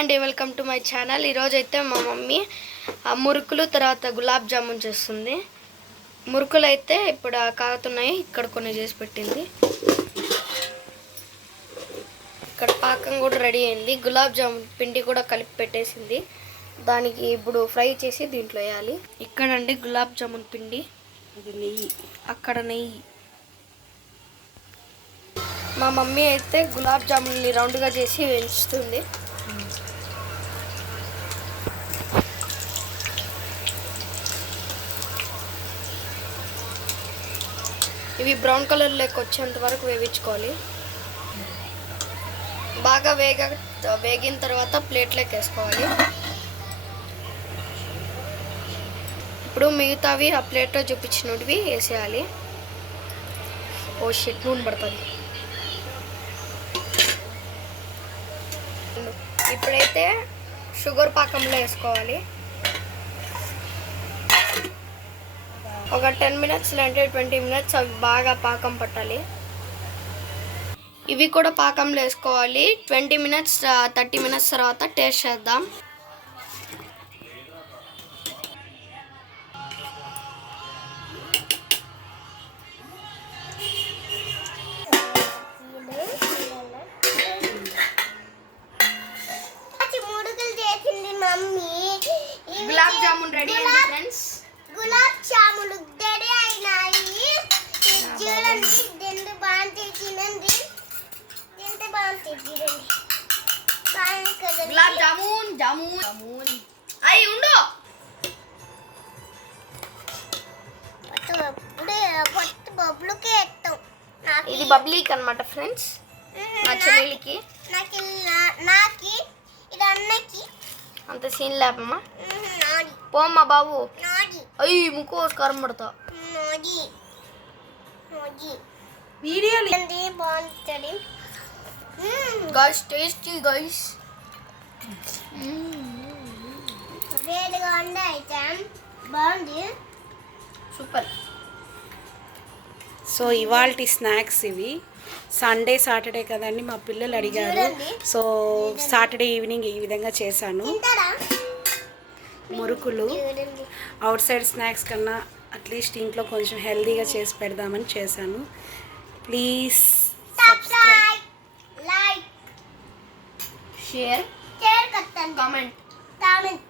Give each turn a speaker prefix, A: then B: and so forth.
A: అండి welcome to my channel. ఈరోజు అయితే మా మమ్మీ ఆ మురుకులు తర్వాత గులాబ్ జామున్ చేస్తుంది. మురుకులు అయితే ఇప్పుడు కాగుతున్నాయి ఇక్కడ కొన్ని చేసి పెట్టింది. ఇక్కడ పాకం కూడా రెడీ అయింది. గులాబ్ జామున్ పిండి కూడా కలిపి పెట్టేసింది. దానికి ఇప్పుడు ఫ్రై చేసి దీంట్లో వేయాలి. ఇక్కడండి గులాబ్ జామున్ పిండి.
B: నెయ్యి.
A: అక్కడ నెయ్యి. మా మమ్మీ అయితే గులాబ్ జామున్ని రౌండ్గా చేసి వేయించుతుంది. ఇవి బ్రౌన్ కలర్లోకి వచ్చేంత వరకు వేయించుకోవాలి. బాగా వేగ వేగిన తర్వాత ప్లేట్లోకి వేసుకోవాలి. ఇప్పుడు మిగతావి ఆ ప్లేట్లో చూపించినవి వేసేయాలి. ఓ షెట్ నూనె పడుతుంది. ఇప్పుడైతే షుగర్ పాకంలో వేసుకోవాలి. ఒక టెన్ మినిట్స్ లేదంటే ట్వంటీ మినిట్స్ అవి బాగా పాకం పట్టాలి. ఇవి కూడా పాకంలో వేసుకోవాలి. ట్వంటీ మినిట్స్ థర్టీ మినిట్స్ తర్వాత టేస్ట్ చేద్దాం. గులాబ్ జామున్ రెడీ అయింది ఫ్రెండ్స్
C: గులాబ్
A: జామున్ జామున్. జామున్ అయ్యి ఉండు.
C: బొబ్బులకే ఎత్తాం
A: ఇది బబ్లీక్ అన్నమాట ఫ్రెండ్స్. మా చెల్లెలికి
C: నాకు నా- నాకి ఇది అన్నకి.
A: అంత సీన్ లేపమ్మా పోమ్మా బాబు.
C: నాది.
A: అయ్యి ముక్కు కారం పడతా.
C: నాది. నాది.
B: వీడియోలు
C: ఏంటి బాగుంటుంది
A: గైస్ టేస్టీ గైస్
C: వేడిగా ఉండే అయితే బాగుంది.
A: సూపర్
B: సో ఇవాల్టి స్నాక్స్ ఇవి. సండే సాటర్డే కదండి మా పిల్లలు అడిగారు. సో సాటర్డే ఈవినింగ్ ఈ విధంగా చేశాను. మురుకులు. అవుట్ సైడ్ స్నాక్స్ కన్నా అట్లీస్ట్ ఇంట్లో కొంచెం హెల్తీగా చేసి పెడదామని చేశాను. Please
C: share, share
A: comment,
C: comment.